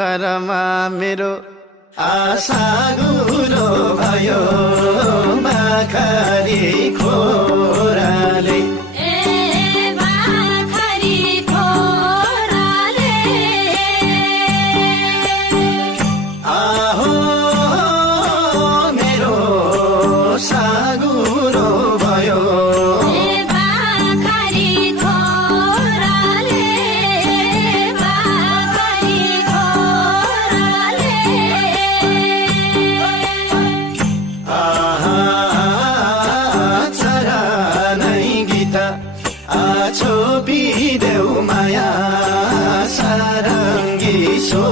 घरमा मेरो आशा गुरो भयो बाखरी खोराले आहो मेरो सागुरो भयो छोपिदेऊ माया सारङ्गी सो